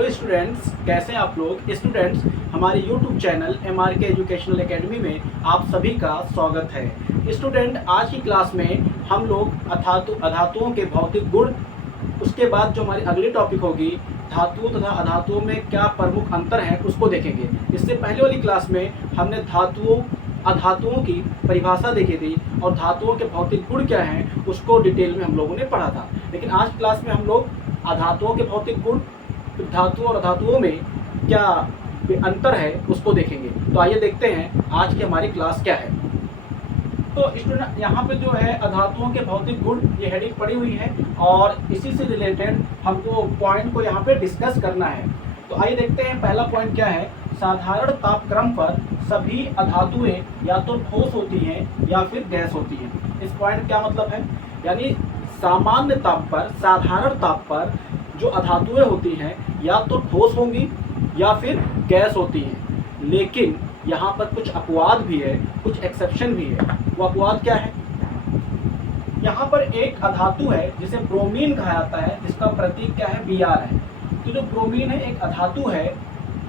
Hello students, कैसे हैं आप लोग। स्टूडेंट्स, हमारे YouTube channel MRK educational academy में आप सभी का स्वागत है। स्टूडेंट, आज की क्लास में हम लोग अधातुओं के भौतिक गुण, उसके बाद जो हमारी अगली टॉपिक होगी धातुओं तथा अधातुओं में क्या प्रमुख अंतर हैं उसको देखेंगे। इससे पहले वाली क्लास में हमने अधातुओं की परिभाषा देखी थी और धातुओं के भौतिक गुण क्या हैं उसको डिटेल में हम लोगों ने पढ़ा था। लेकिन आज क्लास में हम लोग अधातुओं के भौतिक गुण, धातुओं और अधातुओं में क्या अंतर है उसको देखेंगे। तो आइए देखते हैं आज की हमारी क्लास क्या है। तो स्टूडेंट, यहाँ पे जो है अधातुओं के भौतिक गुण, ये हेडिंग पड़ी हुई है और इसी से रिलेटेड हमको पॉइंट को यहाँ पे डिस्कस करना है। तो आइए देखते हैं पहला पॉइंट क्या है। साधारण तापक्रम पर सभी अधातुएं या तो ठोस होती हैं या फिर गैस होती हैं। इस पॉइंट क्या मतलब है, यानी सामान्य ताप पर, साधारण ताप पर जो अधातुएं होती हैं या तो ठोस होंगी या फिर गैस होती हैं। लेकिन यहाँ पर कुछ अपवाद भी है, कुछ एक्सेप्शन भी है। वो अपवाद क्या है, यहाँ पर एक अधातु है जिसे ब्रोमीन कहा जाता है, जिसका प्रतीक क्या है, Br है। तो जो ब्रोमीन है एक अधातु है,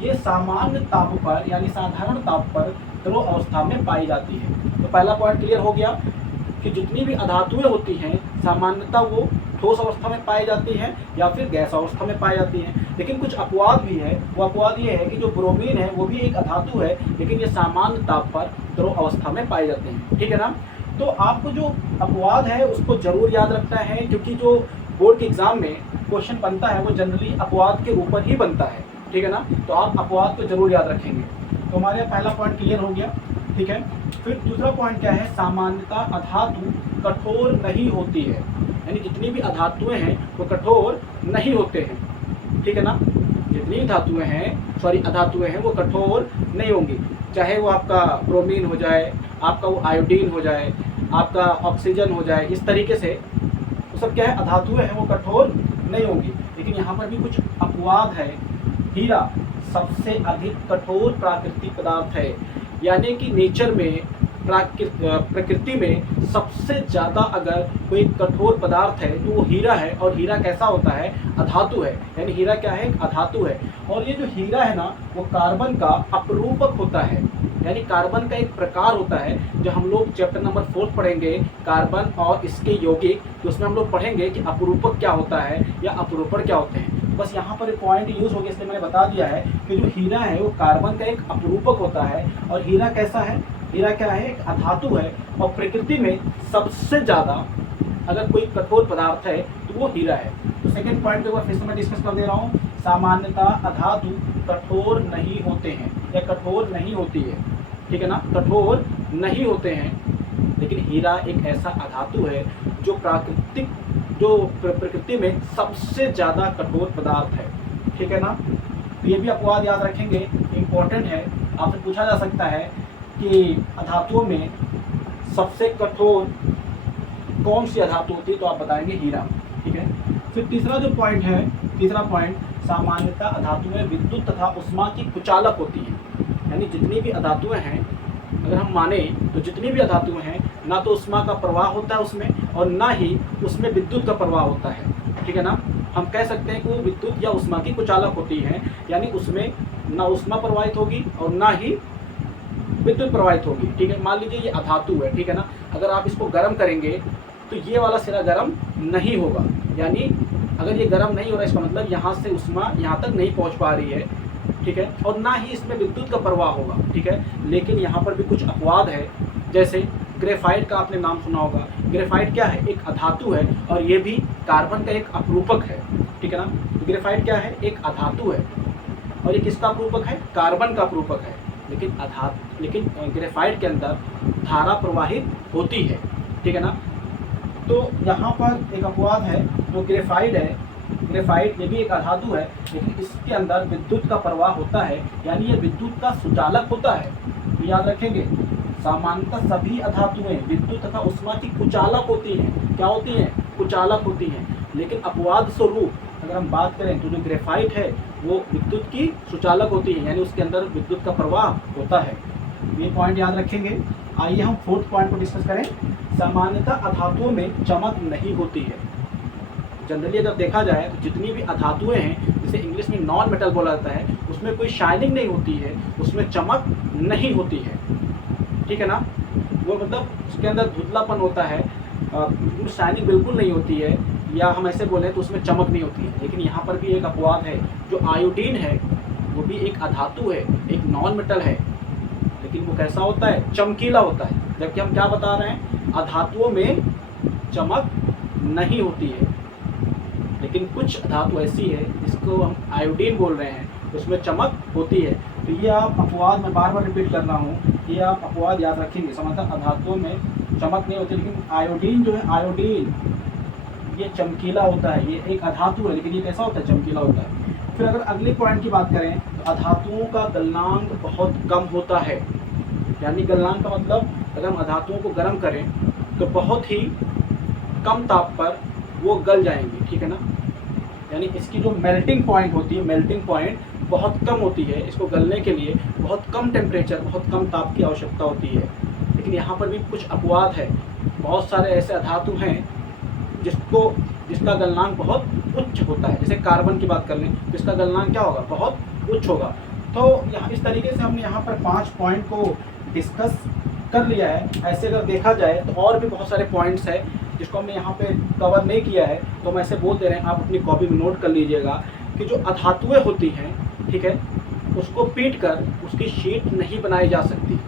ये सामान्य ताप पर यानी साधारण ताप पर द्रव अवस्था में पाई जाती है। तो पहला पॉइंट क्लियर हो गया कि जितनी भी अधातुएं होती हैं सामान्यतः वो ठोस अवस्था में पाई जाती हैं या फिर गैस अवस्था में पाई जाती हैं। लेकिन कुछ अपवाद भी है। वो अपवाद ये है कि जो ब्रोमीन है वो भी एक अधातु है, लेकिन ये सामान्य ताप पर द्रव अवस्था में पाए जाते हैं। ठीक है ना। तो आपको जो अपवाद है उसको जरूर याद रखना है, क्योंकि जो बोर्ड के एग्जाम में क्वेश्चन बनता है वो जनरली अपवाद के ऊपर ही बनता है। ठीक है ना। तो आप अपवाद को जरूर याद रखेंगे। तो हमारे यहाँ पहला पॉइंट क्लियर हो गया। ठीक है। फिर दूसरा पॉइंट क्या है, सामान्यतः अधातु कठोर नहीं होती है, यानी जितनी भी अधातुएं हैं वो कठोर नहीं होते हैं। ठीक है ना। जितनी धातुएं हैं, अधातुएं हैं वो कठोर नहीं होंगी, चाहे वो आपका ब्रोमीन हो जाए, आपका वो आयोडीन हो जाए, आपका ऑक्सीजन हो जाए, इस तरीके से वो सब क्या है, अधातुएं हैं वो कठोर नहीं होंगी। लेकिन यहाँ पर भी कुछ अपवाद है। हीरा सबसे अधिक कठोर प्राकृतिक पदार्थ है, यानी कि नेचर में, प्रकृति में सबसे ज़्यादा अगर कोई कठोर पदार्थ है तो वो हीरा है। और हीरा कैसा होता है, अधातु है, यानी हीरा क्या है, एक अधातु है। और ये जो हीरा है ना, वो कार्बन का अपरूपक होता है, यानी कार्बन का एक प्रकार होता है। जो हम लोग चैप्टर नंबर 4 पढ़ेंगे, कार्बन और इसके यौगिक, तो उसमें हम लोग पढ़ेंगे कि अपरूपक क्या होता है या अपरूपण क्या होते हैं। बस यहाँ पर एक पॉइंट यूज हो गया, इसलिए मैंने बता दिया है कि जो हीरा है वो कार्बन का एक अपरूपक होता है। और हीरा कैसा है, हीरा क्या है, एक अधातु है। और प्रकृति में सबसे ज़्यादा अगर कोई कठोर पदार्थ है तो वो हीरा है। तो सेकंड पॉइंट को फिर से मैं डिस्कस कर दे रहा हूँ। सामान्यतः अधातु कठोर नहीं होते हैं या कठोर नहीं होती है। ठीक है ना, कठोर नहीं होते हैं। लेकिन हीरा एक ऐसा अधातु है जो प्रकृति में सबसे ज़्यादा कठोर पदार्थ है। ठीक है ना। तो ये भी अपवाद याद रखेंगे, इम्पोर्टेंट है। आपसे पूछा जा सकता है कि अधातुओं में सबसे कठोर कौन सी अधातु होती है, तो आप बताएंगे हीरा। ठीक है। फिर तीसरा जो पॉइंट है, तीसरा पॉइंट, सामान्यतः अधातुएं विद्युत तथा उष्मा की कुचालक होती हैं। यानी जितनी भी अधातुएं हैं, अगर हम माने तो जितनी भी अधातुएं हैं, ना तो उष्मा का प्रवाह होता है उसमें और ना ही उसमें विद्युत का प्रवाह होता है। ठीक है ना। हम कह सकते हैं कि वो विद्युत या उष्मा की कुचालक होती हैं, यानी उसमें ना उष्मा प्रवाहित होगी और ना ही विद्युत प्रवाहित होगी। ठीक है। मान लीजिए ये अधातु है, ठीक है ना, अगर आप इसको गर्म करेंगे तो ये वाला सिरा गर्म नहीं होगा, यानी अगर ये गर्म नहीं हो रहा, इसका मतलब यहाँ से उष्मा यहाँ तक नहीं पहुँच पा रही है। ठीक है। और ना ही इसमें विद्युत का प्रवाह होगा। ठीक है। लेकिन यहाँ पर भी कुछ अपवाद है, जैसे ग्रेफाइट का आपने नाम सुना होगा। ग्रेफाइट क्या है, एक अधातु है और ये भी कार्बन का एक अपरूपक है। ठीक है ना। तो ग्रेफाइट क्या है, एक अधातु है और ये किसका अपरूपक है, कार्बन का अपरूपक है। लेकिन ग्रेफाइट के अंदर धारा प्रवाहित होती है। ठीक है ना। तो यहाँ पर एक अपवाद है, जो ग्रेफाइट है, ग्रेफाइट ये भी एक अधातु है, लेकिन इसके अंदर विद्युत का प्रवाह होता है, यानी ये विद्युत का सुचालक होता है। तो याद रखेंगे, सामान्यतः सभी अधातुएं विद्युत तथा उष्मा की कुचालक होती हैं। क्या होती हैं, कुचालक होती हैं। लेकिन अपवाद स्वरूप अगर हम बात करें तो जो ग्रेफाइट है वो विद्युत की सुचालक होती है, यानी उसके अंदर विद्युत का प्रवाह होता है। ये पॉइंट याद रखेंगे। आइए हम फोर्थ पॉइंट को डिस्कस करें। सामान्यतः अधातुओं में चमक नहीं होती है। जनरली अगर देखा जाए तो जितनी भी अधातुएं हैं, जिसे इंग्लिश में नॉन मेटल बोला जाता है, उसमें कोई शाइनिंग नहीं होती है, उसमें चमक नहीं होती है, ठीक है ना। वो मतलब उसके अंदर धुंधलापन होता है, शाइनिंग बिल्कुल नहीं होती है, या हम ऐसे बोलें तो उसमें चमक नहीं होती है। लेकिन यहाँ पर भी एक अपवाद है, जो आयोडीन है वो भी एक अधातु है, एक नॉन मेटल है, लेकिन वो कैसा होता है, चमकीला होता है। जबकि हम क्या बता रहे हैं, अधातुओं में चमक नहीं होती है। लेकिन कुछ धातु ऐसी है जिसको हम आयोडीन बोल रहे हैं, उसमें चमक होती है। तो ये आप अपवाद, मैं बार बार रिपीट कर रहा हूँ, ये आप अपवाद याद रखेंगे। समझता, अधातुओं में चमक नहीं होती, लेकिन आयोडीन जो है, आयोडीन ये चमकीला होता है। ये एक अधातु है, लेकिन ये कैसा होता है, चमकीला होता है। फिर अगर अगले पॉइंट की बात करें तो अधातुओं का गलनांक बहुत कम होता है। यानी गलनांक का मतलब, अगर हम अधातुओं को गर्म करें तो बहुत ही कम ताप पर वो गल जाएंगे, ठीक है ना। यानी इसकी जो मेल्टिंग पॉइंट होती है, मेल्टिंग पॉइंट बहुत कम होती है। इसको गलने के लिए बहुत कम टेम्परेचर, बहुत कम ताप की आवश्यकता होती है। लेकिन यहाँ पर भी कुछ अपवाद है। बहुत सारे ऐसे अधातु हैं जिसका गलनांक बहुत उच्च होता है। जैसे कार्बन की बात कर लें तो इसका गलनांक क्या होगा, बहुत उच्च होगा। तो यहाँ इस तरीके से हमने यहाँ पर 5 पॉइंट को डिस्कस कर लिया है। ऐसे अगर देखा जाए तो और भी बहुत सारे पॉइंट्स हैं जिसको हमने यहाँ पे कवर नहीं किया है, तो हम ऐसे बोल दे रहे हैं, आप अपनी कॉपी में नोट कर लीजिएगा कि जो अधातुएं होती हैं, ठीक है, उसको पीट कर उसकी शीट नहीं बनाई जा सकती,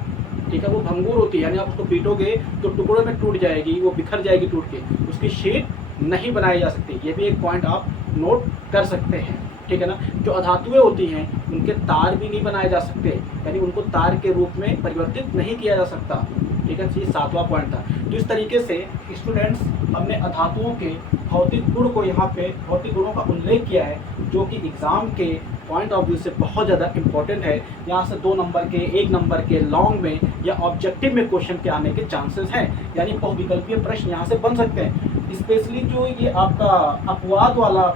ठीक है। वो भंगुर होती है, यानी आप उसको पीटोगे तो टुकड़ों में टूट जाएगी, वो बिखर जाएगी टूट के, उसकी शीट नहीं बनाई जा सकती। ये भी एक पॉइंट आप नोट कर सकते हैं, ठीक है ना। जो अधातुएं होती हैं उनके तार भी नहीं बनाए जा सकते, यानी उनको तार के रूप में परिवर्तित नहीं किया जा सकता, ठीक है। ये 7वां पॉइंट था। तो इस तरीके से स्टूडेंट्स, हमने अधातुओं के भौतिक गुण को, यहाँ पे भौतिक गुणों का उल्लेख किया है, जो कि एग्ज़ाम के पॉइंट ऑफ व्यू से बहुत ज़्यादा इंपॉर्टेंट है। यहाँ से 2 नंबर के, 1 नंबर के लॉन्ग में या ऑब्जेक्टिव में क्वेश्चन के आने के चांसेस हैं, यानी बहुविकल्पीय प्रश्न यहाँ से बन सकते हैं। स्पेशली जो ये आपका अपवाद वाला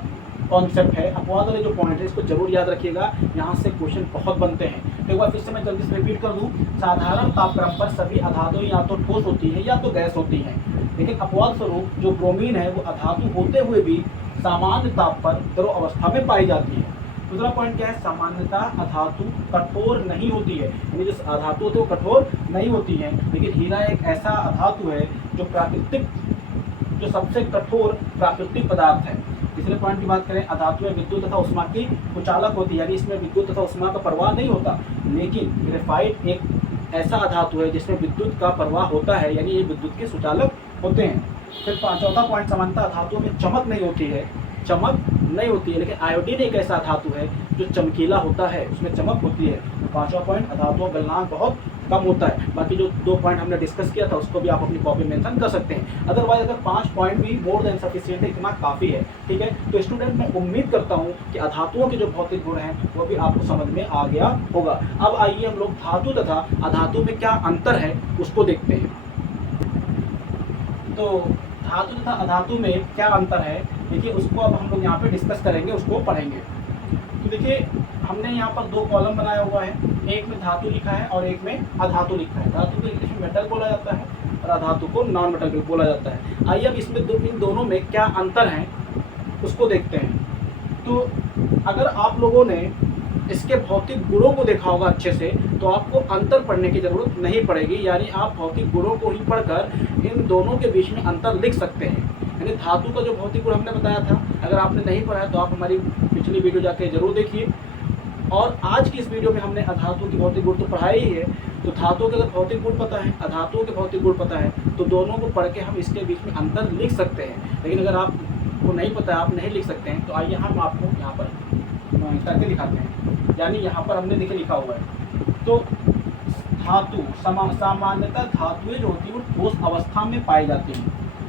कॉन्सेप्ट है, अपवाद वाले जो पॉइंट है, इसको जरूर याद रखिएगा, यहाँ से क्वेश्चन बहुत बनते हैं। तो एक बार फिर से मैं जल्दी से रिपीट कर दूँ, साधारण तापक्रम पर सभी अधातु या तो ठोस होती है या तो गैस होती हैं, लेकिन अपवाद स्वरूप जो ब्रोमीन है वो अधातु होते हुए भी सामान्य ताप पर द्रव अवस्था में पाई जाती है। दूसरा पॉइंट क्या है, सामान्यतः अधातु कठोर नहीं होती है, यानी जो अधातु होती है वो कठोर नहीं होती है। लेकिन हीरा एक ऐसा अधातु है जो सबसे कठोर प्राकृतिक पदार्थ है। तीसरे पॉइंट की बात करें, अधातुएं विद्युत तथा उष्मा की कुचालक होती है, यानी इसमें विद्युत तथा उष्मा का प्रवाह नहीं होता। लेकिन ग्रेफाइट एक ऐसा अधातु है जिसमें विद्युत का प्रवाह होता है, यानी ये विद्युत के सुचालक होते हैं। फिर 5वां पॉइंट, समानता अधातुओं में चमक नहीं होती है, लेकिन आयोडीन एक ऐसा धातु है जो चमकीला होता है, उसमें चमक होती है। 5वां पॉइंट, अधातुओं का गलनांक बहुत कम होता है। बाकी जो 2 पॉइंट हमने डिस्कस किया था उसको भी आप अपनी कॉपी में मेंशन कर सकते हैं। अदरवाइज अगर 5 पॉइंट भी मोर देन सफिशिएंट है, इतना काफ़ी है, ठीक है। तो स्टूडेंट, मैं उम्मीद करता हूँ कि अधातुओं के जो भौतिक गुण हैं वो भी आपको समझ में आ गया होगा। अब आइए हम लोग धातु तथा अधातु में क्या अंतर है उसको देखते हैं। तो धातु तथा अधातु में क्या अंतर है, देखिए उसको अब हम लोग यहाँ पे डिस्कस करेंगे, उसको पढ़ेंगे। तो देखिए, हमने यहाँ पर 2 कॉलम बनाया हुआ है, एक में धातु लिखा है और एक में अधातु लिखा है। धातु को इंग्लिश में मेटल बोला जाता है और अधातु को नॉन मेटल बोला जाता है। आइए अब इसमें इन दोनों में क्या अंतर है उसको देखते हैं। तो अगर आप लोगों ने इसके भौतिक गुणों को देखा होगा अच्छे से, तो आपको अंतर पढ़ने की ज़रूरत नहीं पड़ेगी, यानी आप भौतिक गुणों को ही पढ़कर इन दोनों के बीच में अंतर लिख सकते हैं। यानी धातु का जो भौतिक गुण हमने बताया था, अगर आपने नहीं पढ़ा है तो आप हमारी पिछली वीडियो जाके जरूर देखिए। और आज की इस वीडियो में हमने अधातु की भौतिक गुण तो पढ़ाई ही है, तो धातुओं के अगर भौतिक गुण पता है, अधातुओं के भौतिक गुण पता है, तो दोनों को पढ़ के हम इसके बीच में अंतर लिख सकते हैं। लेकिन अगर आपको नहीं पता है, आप नहीं लिख सकते हैं, तो आइए हम आपको यहाँ पर करके दिखाते हैं। यानी यहाँ पर हमने देखिए लिखा हुआ है, तो धातु सामान्यतः धातुएं जो होती है वो ठोस अवस्था में पाई जाती हैं।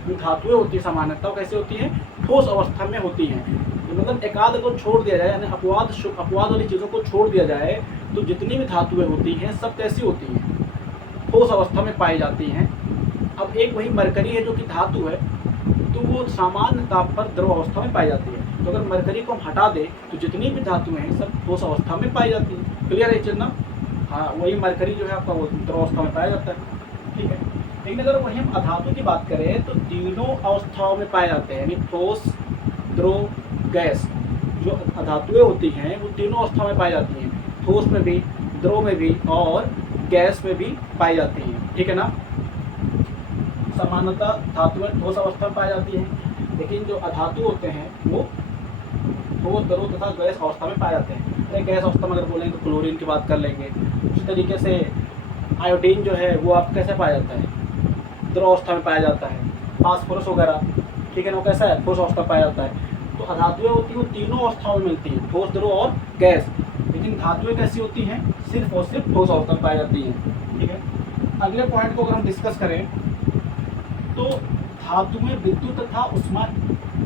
जो धातुएं होती है सामान्यतः कैसे होती हैं, ठोस अवस्था में होती हैं। मतलब एकाध को छोड़ दिया जाए, यानी अपवाद वाली चीज़ों को छोड़ दिया जाए, तो जितनी भी धातुएं होती हैं सब कैसी होती हैं, ठोस अवस्था में पाई जाती हैं। अब एक वही मरकरी है जो कि धातु है, तो वो सामान्य ताप पर द्रव अवस्था में पाई जाती है। तो अगर मरकरी को हम हटा दें तो जितनी भी धातुएं हैं सब ठोस अवस्था में पाई जाती है। क्लियर है चीज़ ना? हाँ, वही मरकरी जो है आपका वो द्रव अवस्था में पाया जाता है, ठीक है। लेकिन अगर वही हम अधातु की बात करें तो तीनों अवस्थाओं में पाए जाते हैं, यानी ठोस, द्रव, गैस। जो अधातुएं होती हैं वो तीनों अवस्था में पाई जाती हैं, ठोस में भी, द्रव में भी और गैस में भी पाई जाती हैं, ठीक है ना। सामान्यतः धातुएं ठोस अवस्था में पाई जाती हैं, लेकिन जो अधातु होते हैं वो ठोस, द्रव तथा गैस अवस्था में पाए जाते हैं। गैस अवस्था में अगर बोलेंगे तो क्लोरीन की बात कर लेंगे। उसी तरीके से आयोडीन जो है वो आप कैसे पाया जाता है, द्रव अवस्था में पाया जाता है। फास्फोरस वगैरह, ठीक है ना, वो कैसा है, ठोस अवस्था में पाया जाता है। तो अधातुएं होती हैं वो तीनों अवस्थाओं में मिलती हैं, ठोस, द्रव और गैस। लेकिन धातुएं कैसी होती हैं, सिर्फ और सिर्फ ठोस अवस्था में पाई जाती हैं, ठीक है। अगले पॉइंट को अगर हम डिस्कस करें तो धातुएं विद्युत तथा ऊष्मा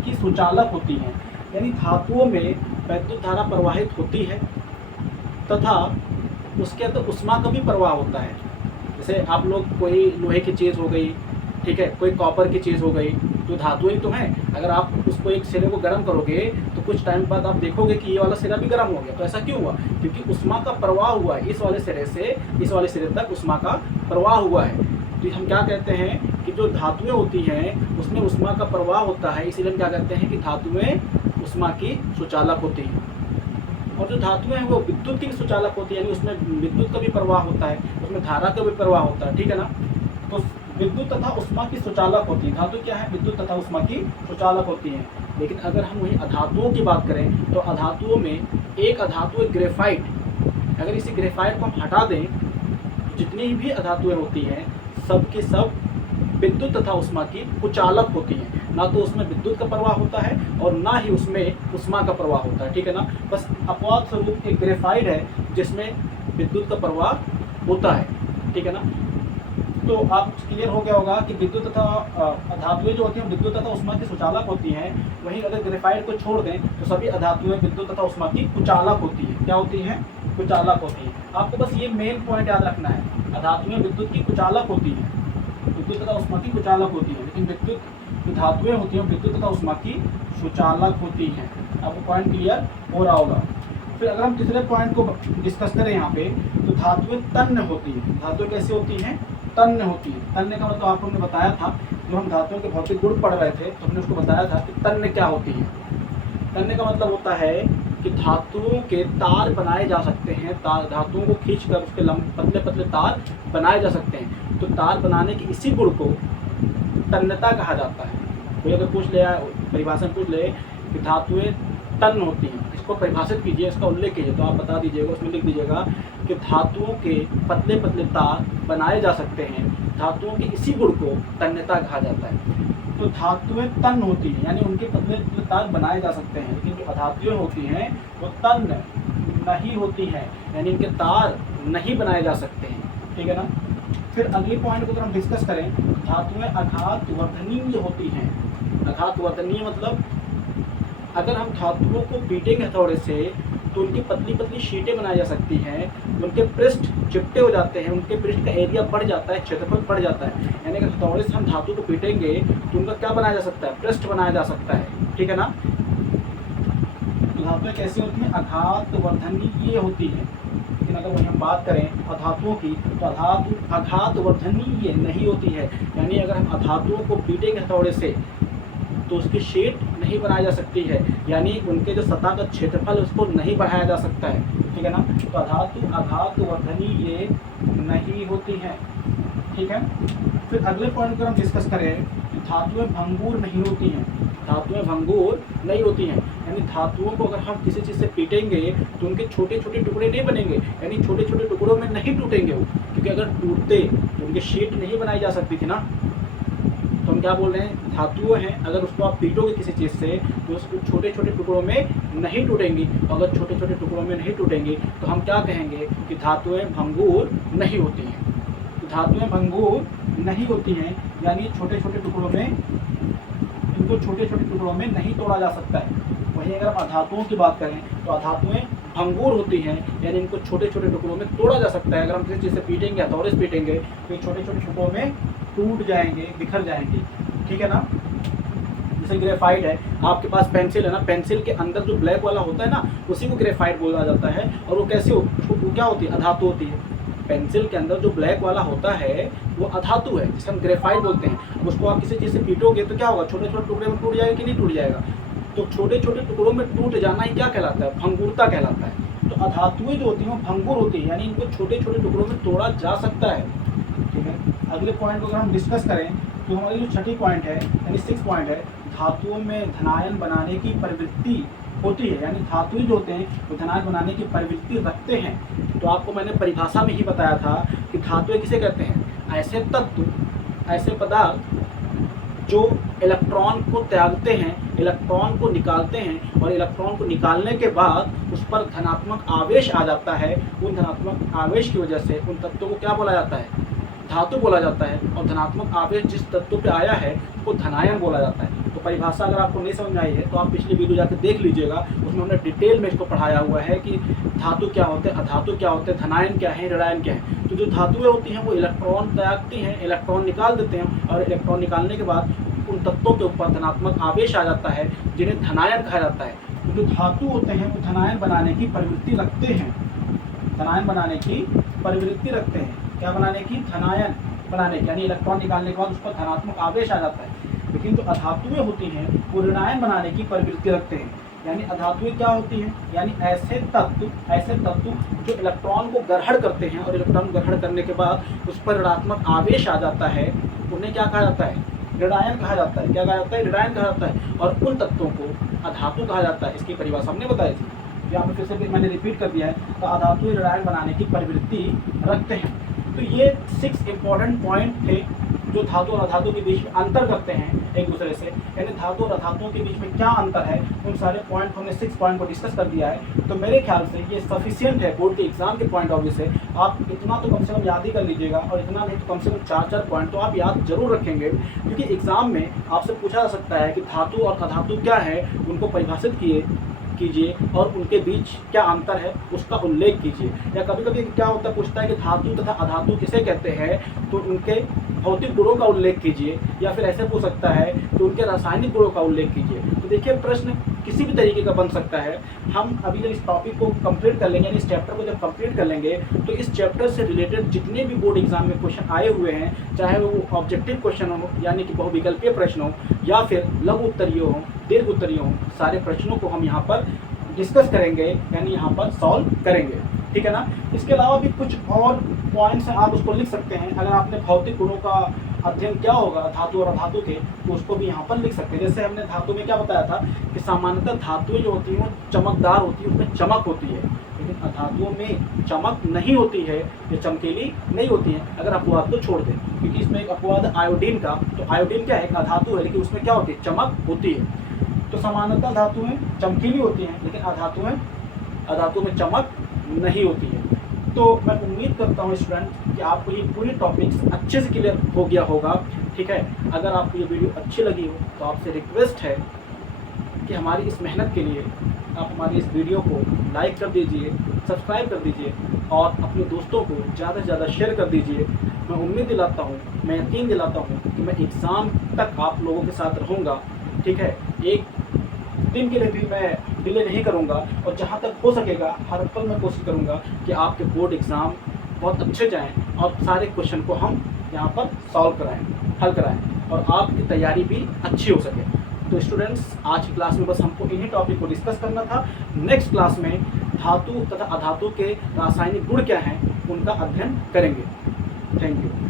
की सुचालक होती हैं, यानी धातुओं में वैद्युत धारा प्रवाहित होती है तथा उसके अंदर ऊष्मा का भी प्रवाह होता है। जैसे आप लोग कोई लोहे की चीज़ हो गई, ठीक है, कोई कॉपर की चीज़ हो गई, तो धातुएं तो हैं। अगर आप उसको एक सिरे को गर्म करोगे तो कुछ टाइम बाद आप देखोगे कि ये वाला सिरा भी गर्म हो गया। तो ऐसा क्यों हुआ, क्योंकि ऊष्मा का प्रवाह हुआ है, इस वाले सिरे से इस वाले सिरे तक ऊष्मा का प्रवाह हुआ है। तो हम क्या कहते हैं कि जो धातुएं होती हैं उसमें ऊष्मा का प्रवाह होता है, इसीलिए हम क्या कहते हैं कि धातुएं ऊष्मा की सुचालक होती हैं। और जो धातुएं हैं वो विद्युत की सुचालक होती है, यानी उसमें विद्युत का भी प्रवाह होता है, उसमें धारा का भी प्रवाह होता है, ठीक है ना। तो विद्युत तथा ऊष्मा की सुचालक होती है। धातु क्या है, विद्युत तथा ऊष्मा की सुचालक होती हैं। लेकिन अगर हम वही अधातुओं की बात करें तो अधातुओं में एक अधातु है ग्रेफाइट। अगर इसी ग्रेफाइट को हम हटा दें, जितनी भी अधातुएं होती हैं सब के सब विद्युत तथा ऊष्मा की कुचालक होती हैं। ना तो उसमें विद्युत का प्रवाह होता है और ना ही उसमें ऊष्मा का प्रवाह होता है, ठीक है ना। बस अपवाद स्वरूप एक ग्रेफाइट है जिसमें विद्युत का प्रवाह होता है, ठीक है ना। तो आप क्लियर हो गया होगा कि विद्युत तथा धातुएं जो होती हैं विद्युत तथा ऊष्मा की सुचालक होती हैं। वहीं अगर ग्रेफाइट को छोड़ दें तो सभी अधातुएं विद्युत तथा ऊष्मा की कुचालक होती है। क्या होती हैं, कुचालक होती हैं। आपको बस ये मेन पॉइंट याद रखना है, अधातुएं विद्युत की कुचालक होती हैं, विद्युत तथा ऊष्मा की कुचालक होती है, लेकिन विद्युत जो धातुएं होती हैं विद्युत तथा ऊष्मा की सुचालक होती हैं। आपको पॉइंट क्लियर हो रहा होगा। फिर अगर हम तीसरे पॉइंट को डिस्कस करें यहाँ पे, तो धातुएं तन्य होती हैं। धातुएं कैसी होती हैं, तन्य होती है। तन्य का मतलब आप लोगों ने बताया था, जो हम धातुओं के भौतिक गुण पढ़ रहे थे तो हमने उसको बताया था कि तन्य क्या होती है। तन्य का मतलब होता है कि धातुओं के तार बनाए जा सकते हैं, धातुओं को खींचकर उसके पतले पतले तार बनाए जा सकते हैं। तो तार बनाने के इसी गुण को तन्यता कहा जाता है। कोई अगर पूछ ले, परिभाषा में पूछ ले कि धातुएं तन्य होती हैं, इसको परिभाषित कीजिए, इसका उल्लेख कीजिए, तो आप बता दीजिएगा, उसमें लिख दीजिएगा कि धातुओं के पतले पतले तार बनाए जा सकते हैं। धातुओं के इसी गुण को तन्यता कहा जाता है। तो धातुएं तन्य होती हैं, यानी उनके पतले पतले तार बनाए जा सकते हैं, लेकिन जो अधातुएं होती हैं वो तन्य नहीं होती हैं, यानी इनके तार नहीं बनाए जा सकते हैं, ठीक है ना। फिर अगली पॉइंट को अगर हम डिस्कस करें, धातुएं आघात वर्धनीय होती हैं। आघात वर्धनीय मतलब अगर हम धातुओं को पीटेंगे हथौड़े से तो उनकी पतली पतली शीटें बनाई जा सकती हैं, उनके पृष्ठ चिपटे हो जाते हैं, उनके पृष्ठ का एरिया बढ़ जाता है, क्षेत्रफल बढ़ जाता है। यानी अगर हथौड़े से हम धातु को पीटेंगे तो उनका क्या बनाया जा सकता है, पृष्ठ बनाया जा सकता है, ठीक है ना। तो धातुएं कैसी होती हैं, आघात वर्धनीय होती हैं। लेकिन अगर वही हम बात करें अधातुओं की तो आघात वर्धनीय नहीं होती है। यानी अगर हम अधातुओं को पीटेंगे हथौड़े से तो उसकी शीट नहीं बनाई जा सकती है, यानी उनके जो सतह का क्षेत्रफल उसको नहीं बढ़ाया जा सकता है, ठीक है ना। तो अधातु आघात वर्धनीय नहीं होती हैं, ठीक है। फिर अगले पॉइंट पर हम डिस्कस करें, धातुएं भंगुर नहीं होती हैं। धातुएं भंगुर नहीं होती हैं, यानी धातुओं को अगर हम किसी चीज़ से पीटेंगे तो उनके छोटे छोटे टुकड़े नहीं बनेंगे, यानी छोटे छोटे टुकड़ों में नहीं टूटेंगे वो, क्योंकि अगर टूटते तो उनकी शीट नहीं बनाई जा सकती थी ना। तो हम क्या बोल रहे हैं, धातुएं हैं, अगर उसको आप पीटोगे किसी चीज़ से तो उसको छोटे छोटे टुकड़ों में नहीं टूटेंगी। अगर छोटे छोटे टुकड़ों में नहीं टूटेंगी तो हम क्या कहेंगे कि धातुएं भंगुर नहीं होती हैं। तो धातुएं भंगुर नहीं होती हैं, यानी छोटे छोटे टुकड़ों में, इनको छोटे छोटे टुकड़ों में नहीं तोड़ा जा सकता है। वहीं अगर हम अधातुओं की बात करें तो अधातुएं भंगुर होती हैं, यानी इनको छोटे छोटे टुकड़ों में तोड़ा जा सकता है। अगर हम किसी चीज़ से पीटेंगे, हथौड़े से पीटेंगे तो छोटे छोटे टुकड़ों में टूट जाएंगे, बिखर जाएंगे, ठीक है ना। जैसे ग्रेफाइट है, आपके पास पेंसिल है ना, पेंसिल के अंदर जो ब्लैक वाला होता है ना उसी को ग्रेफाइट बोला जाता है। और वो कैसे वो क्या होती है, अधातु होती है। पेंसिल के अंदर जो ब्लैक वाला होता है वो अधातु है, जिसे हम ग्रेफाइट बोलते हैं। अब उसको आप किसी चीज़ से पीटोगे तो क्या होगा, छोटे छोटे टुकड़े में टूट जाएगा कि नहीं टूट जाएगा। तो छोटे छोटे टुकड़ों में टूट जाना ही क्या कहलाता है? भंगुरता कहलाता है। तो अधातुएं जो होती हैं वो भंगुर होती है, यानी इनको छोटे छोटे टुकड़ों में तोड़ा जा सकता है। ठीक है, अगले पॉइंट को अगर हम डिस्कस करें तो हमारी जो छठी पॉइंट है यानी 6 पॉइंट है, धातुओं में धनायन बनाने की प्रवृत्ति होती है, यानी धातुएं जो होते हैं वो धनायन बनाने की प्रवृत्ति रखते हैं। तो आपको मैंने परिभाषा में ही बताया था कि धातुएं किसे कहते हैं? ऐसे तत्व, ऐसे पदार्थ जो इलेक्ट्रॉन को त्यागते हैं, इलेक्ट्रॉन को निकालते हैं, और इलेक्ट्रॉन को निकालने के बाद उस पर धनात्मक आवेश आ जाता है। उन धनात्मक आवेश की वजह से उन तत्वों को क्या बोला जाता है? धातु बोला जाता है। और धनात्मक आवेश जिस तत्व पे आया है उसको धनायन बोला जाता है। तो परिभाषा अगर आपको नहीं समझ में आई है तो आप पिछली वीडियो जाकर देख लीजिएगा, उसमें हमने डिटेल में इसको पढ़ाया हुआ है कि धातु क्या होते हैं, अधातु क्या होते हैं, धनायन क्या है, ऋणायन क्या है। तो जो धातुएं होती हैं वो इलेक्ट्रॉन त्यागती हैं, इलेक्ट्रॉन निकाल देते हैं, और इलेक्ट्रॉन निकालने के बाद उन तत्वों के ऊपर धनात्मक आवेश आ जाता है, जिन्हें धनायन कहा जाता है। तो जो धातु होते हैं वो धनायन बनाने की प्रवृत्ति रखते हैं, धनायन बनाने की प्रवृत्ति रखते हैं। क्या बनाने की? धनायन बनाने की, यानी इलेक्ट्रॉन निकालने के बाद उस पर धनात्मक आवेश आ जाता है। लेकिन जो अधातुएं होती हैं वो ऋणायन बनाने की प्रवृत्ति रखते हैं। यानी अधातुएं क्या होती हैं? यानी ऐसे तत्व जो इलेक्ट्रॉन को ग्रहण करते हैं, और इलेक्ट्रॉन ग्रहण करने के बाद उस पर ऋणात्मक आवेश आ जाता है, उन्हें क्या कहा जाता है? ऋणायन कहा जाता है। क्या कहा जाता है? ऋणायन कहा जाता है। और उन तत्वों को अधातु कहा जाता है। इसकी परिभाषा हमने बताई थी, यहाँ पे फिर से मैंने रिपीट कर दिया है। तो अधातुएं ऋणायन बनाने की प्रवृत्ति रखते हैं। तो ये 6 इंपॉर्टेंट पॉइंट थे जो धातु और अधातु के बीच में अंतर करते हैं एक दूसरे से, यानी धातु और अधातुओं के बीच में क्या अंतर है, उन सारे पॉइंट हमने 6 पॉइंट को डिस्कस कर दिया है। तो मेरे ख्याल से ये सफिशियंट है बोर्ड के एग्जाम के पॉइंट ऑफ व्यू से। आप इतना तो कम से कम याद ही कर लीजिएगा, और इतना नहीं तो कम से कम 4-4 पॉइंट तो आप याद जरूर रखेंगे, क्योंकि एग्जाम में आपसे पूछा जा सकता है कि धातु और अधातु क्या है, उनको परिभाषित कीजिए और उनके बीच क्या अंतर है उसका उल्लेख कीजिए। या कभी कभी क्या होता है, पूछता है कि धातु तथा अधातु किसे कहते हैं, तो उनके भौतिक गुणों का उल्लेख कीजिए। या फिर ऐसे पूछ सकता है कि उनके रासायनिक गुणों का उल्लेख कीजिए। तो देखिए, प्रश्न किसी भी तरीके का बन सकता है। हम अभी जब इस टॉपिक को कंप्लीट कर लेंगे, यानी इस चैप्टर को जब कंप्लीट कर लेंगे, तो इस चैप्टर से रिलेटेड जितने भी बोर्ड एग्जाम में क्वेश्चन आए हुए हैं, चाहे वो ऑब्जेक्टिव क्वेश्चन हो, यानी कि बहुविकल्पीय प्रश्न हो, या फिर लघु उत्तरीय हो, दीर्घ उत्तरीय हो, सारे प्रश्नों को हम यहाँ पर डिस्कस करेंगे, यानी यहाँ पर सॉल्व करेंगे। ठीक है ना? इसके अलावा भी कुछ और पॉइंट्स हैं, आप उसको लिख सकते हैं। अगर आपने भौतिक गुणों का अध्ययन किया होगा धातु और अधातु के, तो उसको भी यहाँ पर लिख सकते हैं। जैसे हमने धातु में क्या बताया था कि सामान्यतः धातुएं जो होती हैं वो चमकदार होती है, उसमें चमक होती है, लेकिन अधातुओं में चमक नहीं होती है, ये चमकीली नहीं होती है। अगर अपवाद को छोड़ दें, क्योंकि इसमें एक अपवाद आयोडीन का, तो आयोडीन क्या है? एक अधातु है, लेकिन उसमें क्या होती है? चमक होती है। तो सामान्यतः धातुएं चमकीली होती हैं, लेकिन अधातु में चमक नहीं होती है। तो मैं उम्मीद करता हूँ स्टूडेंट कि आपको ये पूरी टॉपिक्स अच्छे से क्लियर हो गया होगा। ठीक है, अगर आपको ये वीडियो अच्छी लगी हो तो आपसे रिक्वेस्ट है कि हमारी इस मेहनत के लिए आप हमारी इस वीडियो को लाइक कर दीजिए, सब्सक्राइब कर दीजिए, और अपने दोस्तों को ज़्यादा से ज़्यादा शेयर कर दीजिए। मैं उम्मीद दिलाता हूँ, मैं यकीन दिलाता हूँ कि मैं एग्ज़ाम तक आप लोगों के साथ रहूँगा। ठीक है, एक दिन के लिए भी मैं डिले नहीं करूंगा, और जहां तक हो सकेगा हर पल मैं कोशिश करूंगा कि आपके बोर्ड एग्ज़ाम बहुत अच्छे जाएं, और सारे क्वेश्चन को हम यहां पर सॉल्व कराएं, हल कराएं, और आपकी तैयारी भी अच्छी हो सके। तो स्टूडेंट्स, आज की क्लास में बस हमको इन्हीं टॉपिक को डिस्कस करना था। नेक्स्ट क्लास में धातु तथा अधातु के रासायनिक गुण क्या हैं उनका अध्ययन करेंगे। Thank you.